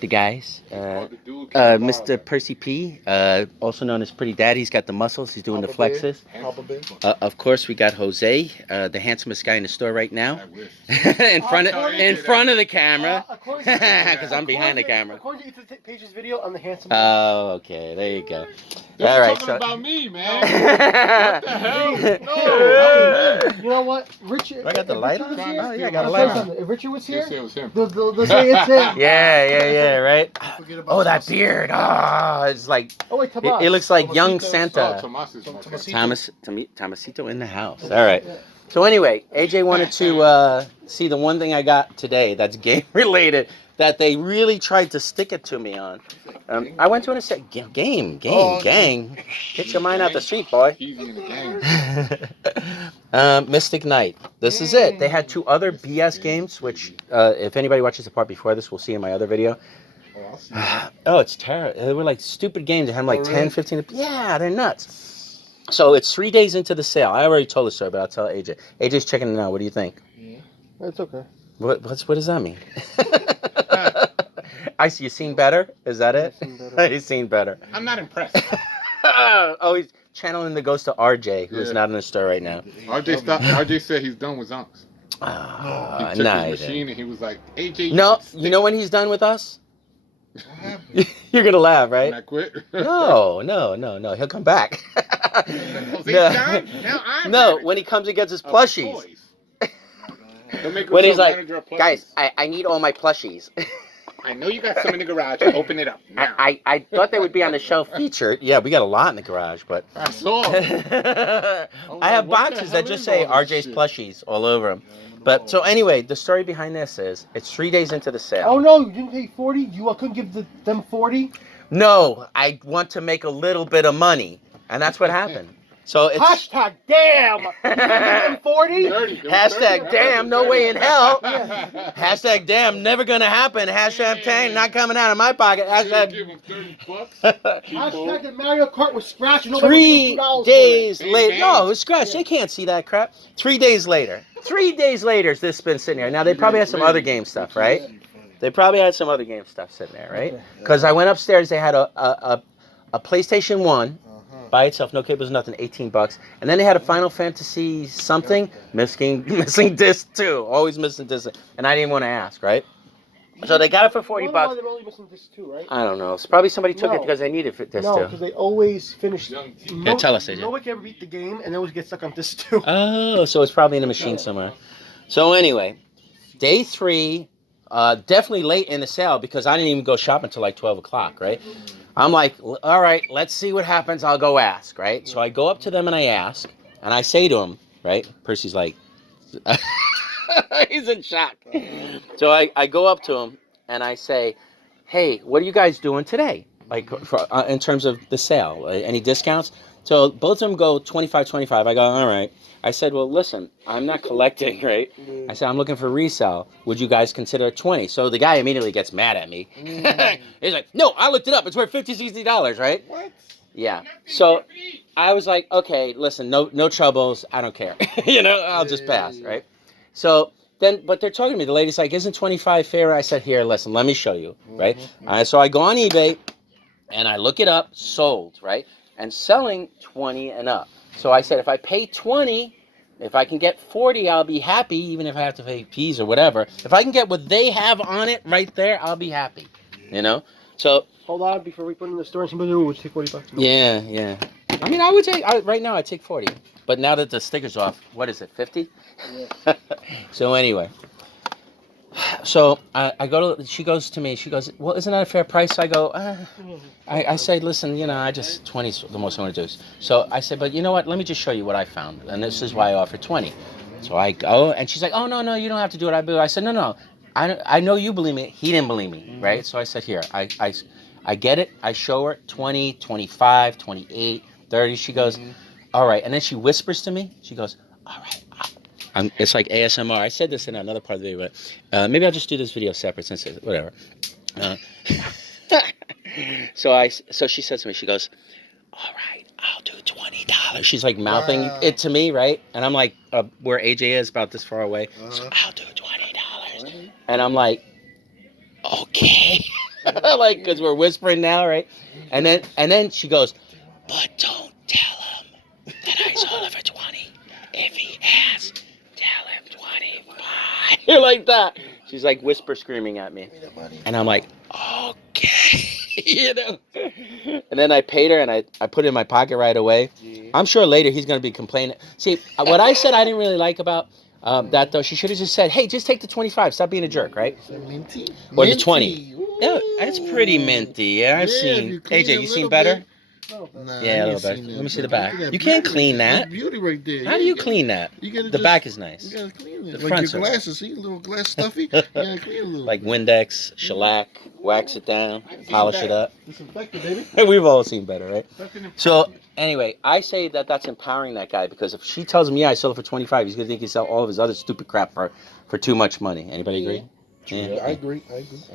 The guys, Mr. Percy P, also known as Pretty Daddy. He's got the muscles. He's doing the flexes. Of course, we got Jose, the handsomest guy in the store right now, in front of the camera, because I'm behind the camera. According to Ethan Page's video, I'm the handsome. Oh, okay, there you go. All right, so about me, man. What the hell? No, you know what, Richard? I got the light on. Oh yeah, I got a light on. If Richard was here, it was him. They'll say it's him. Yeah, right. Oh, that beard. Oh, it's like. Oh wait, it looks like young Santa. Tomasito in the house. All right. So anyway, AJ wanted to see the one thing I got today that's game related that they really tried to stick it to me on. I went to it and said, gang. Get your mind out the street, boy. Mystic Knight. This is it. They had 2 other BS games, which if anybody watches the part before this, we'll see in my other video. Oh, it's terrible. They were like stupid games. They had like 10, 15. Yeah, they're nuts. So it's 3 days into the sale. I already told the story, but I'll tell AJ. AJ's checking it out. What do you think? It's okay. What does that mean? I see. You seen better? Is that it? He's seen better. I'm not impressed. Oh, he's channeling the ghost of RJ, who is not in the store right now. RJ said he's done with Zonks. He took his machine and he was like, AJ. No, you know when he's done with us? You're gonna laugh, right? When I quit? No. He'll come back. No, when he comes and gets his plushies. When he's like, guys, I need all my plushies. I know you got some in the garage. Open it up now. I thought they would be on the shelf featured. Yeah, we got a lot in the garage, but I saw. I have boxes that just say RJ's plushies all over them. But so anyway, the story behind this is it's 3 days into the sale. Oh no, you didn't pay 40? You couldn't give them 40? No, I want to make a little bit of money, and that's what happened. So it's hashtag damn. You give them 40? Hashtag damn, no way in hell. Hashtag damn, never gonna happen. Hashtag dang, not coming out of my pocket. Hashtag give him $30. Hashtag the Mario Kart was scratched. 3 days later. No, it was scratched. They can't see that crap. 3 days later. 3 days later, this has been sitting here. Now they probably had some other game stuff, right? They probably had some other game stuff sitting there, right? Because I went upstairs. They had a PlayStation 1. By itself, no cables, nothing, $18. And then they had a Final Fantasy something, missing disc too, always missing disc. And I didn't want to ask, right? So they got it for $40. Why they're only missing disc too, right? I don't know. It's probably somebody took it because they needed disc No, too. because they always finish. Yeah, tell us, AJ. Nobody can ever beat the game, and they always get stuck on disc two. Oh, so it's probably in a machine somewhere. So anyway, day 3, definitely late in the sale because I didn't even go shopping until like 12 o'clock, right? I'm like, all right, let's see what happens. I'll go ask, right? So I go up to them and I ask, and I say to him, right? Percy's like, he's in shock. So I go up to him and I say, hey, what are you guys doing today? Like, in terms of the sale, any discounts? So both of them go 25. I go, all right. I said, well, listen, I'm not collecting, right? I said, I'm looking for resale. Would you guys consider 20? So the guy immediately gets mad at me. He's like, no, I looked it up. It's worth $50, $60, right? What? Yeah. So I was like, okay, listen, no troubles. I don't care. I'll just pass, right? So then, but they're talking to me. The lady's like, isn't 25 fair? I said, here, listen, let me show you, right? So I go on eBay and I look it up, sold, right? And selling 20 and up. So I said, if I pay 20, if I can get 40, I'll be happy, even if I have to pay fees or whatever. If I can get what they have on it right there, I'll be happy, So hold on, before we put it in the store, and somebody would take $40. Yeah. I mean, I would take, right now, I take 40. But now that the sticker's off, what is it, 50? Yeah. So anyway. So I go to, she goes to me, she goes, well, isn't that a fair price? I go, I say, listen, I just, 20 is the most I want to do. So I said, but you know what, let me just show you what I found. And this is why I offered 20. So I go, and she's like, oh, no, you don't have to do what I do. I said, no, I know you believe me. He didn't believe me, right? So I said, here, I get it. I show her 20, 25, 28, 30. She goes, all right. And then she whispers to me, she goes, all right. It's like ASMR. I said this in another part of the video, but maybe I'll just do this video separate since it's whatever. So she says to me, she goes, all right, I'll do $20. She's like mouthing it to me, right? And I'm like, where AJ is, about this far away. So I'll do $20. And I'm like, okay. like, because we're whispering now, right? And then she goes, but don't tell him that I sold it for 20. If he asks, tell him 25. You're like that. She's like whisper screaming at me. And I'm like, okay. You know? And then I paid her and I put it in my pocket right away. Yeah. I'm sure later he's going to be complaining. See, what I said I didn't really like about that, though, she should have just said, hey, just take the 25. Stop being a jerk, right? Minty? Or the 20. Yeah, it's pretty minty. Yeah, I've seen. AJ, you seen better? Nah, Yeah, a little better. Let me see the back. You can't clean that. Beauty right there. How do you clean that? The back is nice. You gotta clean it. The Like front's your glasses, see, little glass stuffy. You gotta clean it a little. Like Windex, shellac, wax it down, polish it up. Disinfectant, baby. We've all seen better, right? So anyway, I say that that's empowering that guy because if she tells him, yeah, I sold it for 25, he's gonna think he sell all of his other stupid crap for too much money. Anybody agree? Yeah, I agree.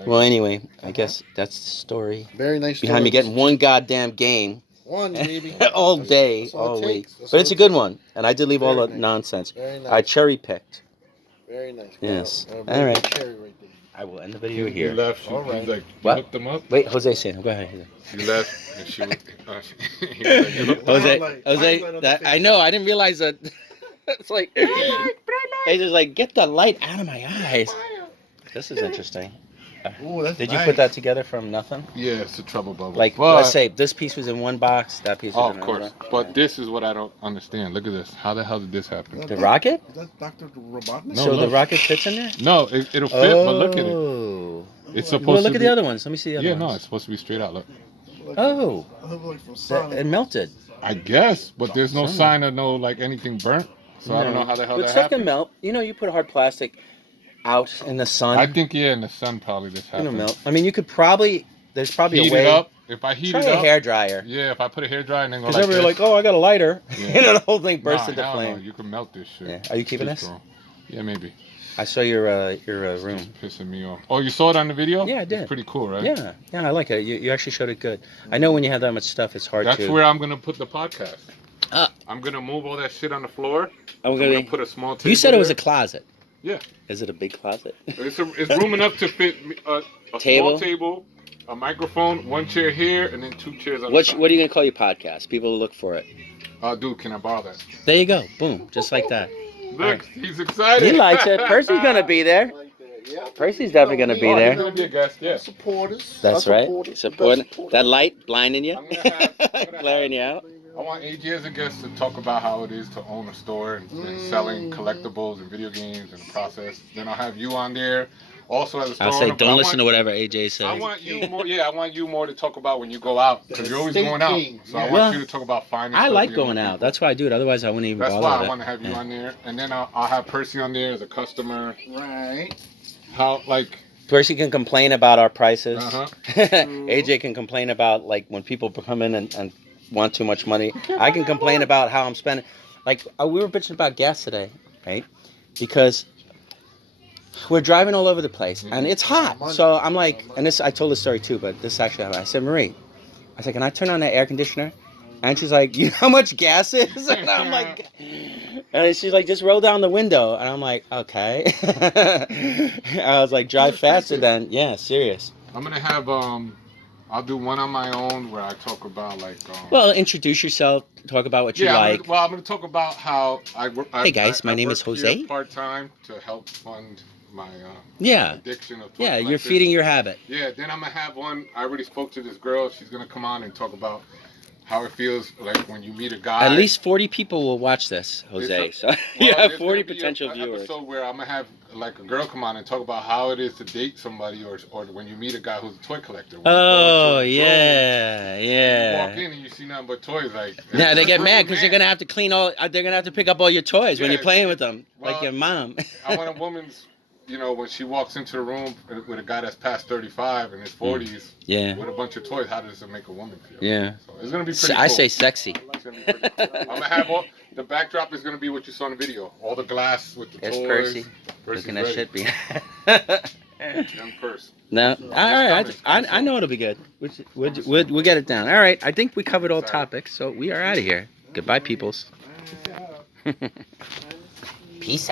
Well, anyway, I guess that's the story. Very nice. Behind me getting one goddamn game. One, baby. all day, all week. But it's a good one. And I did leave all the nonsense. Very nice. I cherry picked. Very nice. Yes. All right. Cherry right there. I will end the video He here. left. He's Alright. like, What? you hooked them up? Wait, Jose saying. Go ahead. She left and she was, he was like, you hooked them up? Jose, I know. I didn't realize that. It's like, he's just like, get the light out of my eyes. This is interesting. Ooh, that's Did you nice. put that together from nothing? Yeah, it's a trouble bubble. Like, let's say this piece was in one box, that piece was Oh, in of another. course. But this is what I don't understand. Look at this. How the hell did this happen? The rocket? Is that Dr. Robotnik? No, So the look. rocket fits in there? No, it'll fit, but look at it. Oh. It's supposed Well, to look be... at the other ones. Let me see the other Yeah, ones. no, it's supposed to be straight out. Look. Oh. Like from Sonic. It melted. I guess, but there's no sign of no, like, anything burnt. So I don't know how the hell But that stuff happened. can melt. You know, you put hard plastic out in the sun. I think, yeah, in the sun probably this It'll happened. melt. I mean, you could probably... There's probably Heat a way... it up. If I heat Try it a up... hair dryer. Yeah, if I put a hair dryer and then go Because like everybody this. like, oh, I got a lighter. Yeah. You know, the whole thing bursts Nah, into hell flame. no, you can melt this shit. Yeah. Are you keeping It's this? strong. Yeah, maybe. I saw your room. It's pissing me off. Oh, you saw it on the video? Yeah, I did. It's pretty cool, right? Yeah, I like it. You actually showed it good. I know when you have that much stuff, it's hard That's to... where I'm going to put the podcast. Uh, I'm going to move all that shit on the floor. I'm I'm gonna going to put a small table You said it was a there. closet. Yeah. Is it a big closet? It's room enough to fit a Table? small table, a microphone, one chair here, and then two chairs on What the side. are you going to call your podcast? People will look for it. Dude, can I borrow that? There you go. Boom. Just like that. Look, he's excited. He likes it. Percy's going to be there. Percy's definitely going to be He's there. going to be a guest, yeah. Supporters. That's right. Supporting. That light blinding you? I'm gonna Blaring you out? I want AJ as a guest to talk about how it is to own a store and selling collectibles and video games and the process. Then I'll have you on there. Also as a store I'll say, owner, but don't listen to whatever AJ says. I want you more. Yeah, I want you more to talk about when you go out because you're always Estate going out. king. So I Well, want you to talk about finding. I stuff like dealing going with out. people. That's why I do it. Otherwise, I wouldn't even That's bother why with I it. want to have you Yeah. on there, and then I'll have Percy on there as a customer. Right. How like Percy can complain about our prices. Uh-huh. AJ can complain about like when people come in and want too much money. I can complain about how I'm spending. Like we were bitching about gas today, right? Because we're driving all over the place and it's hot. So I'm like, and this I told this story too, but this actually happened. I said, Marie, I said, can I turn on the air conditioner? And she's like, you know how much gas is? And I'm like, and she's like, just roll down the window. And I'm like, okay. I was like, drive faster then. Yeah, serious. I'm gonna have I'll do one on my own where I talk about like. Well, introduce yourself. Talk about what you like. I'm gonna talk about how I work. Hey guys, my name is Jose. Part time to help fund my Yeah. addiction of. Yeah, you're collecting. feeding your habit. Yeah, then I'm gonna have one. I already spoke to this girl. She's gonna come on and talk about how it feels like when you meet a guy. At least 40 people will watch this, Jose. So you have 40 potential viewers. So where I'm gonna have like a girl come on and talk about how it is to date somebody, or when you meet a guy who's a toy collector. When Oh you go into a yeah, room, You walk yeah. in and you see nothing but toys. Like Yeah, they get mad because man. they're gonna have to clean all. They're gonna have to pick up all your toys when Yeah, you're playing with them, like well, your mom. I want a woman's, when she walks into the room with a guy that's past 35 in his 40s, Yeah, with a bunch of toys, how does it make a woman feel? yeah. So it's gonna be pretty I cool. say sexy. It's gonna be pretty cool. I'm gonna have the backdrop is gonna be what you saw in the video. All the glass with the There's toys. Percy. Percy's Looking at ready. shit. Young Percy. No, all right. I know it'll be good. We'll get it down. All right. I think we covered all topics, so we are out of here. Goodbye, peoples. Peace out.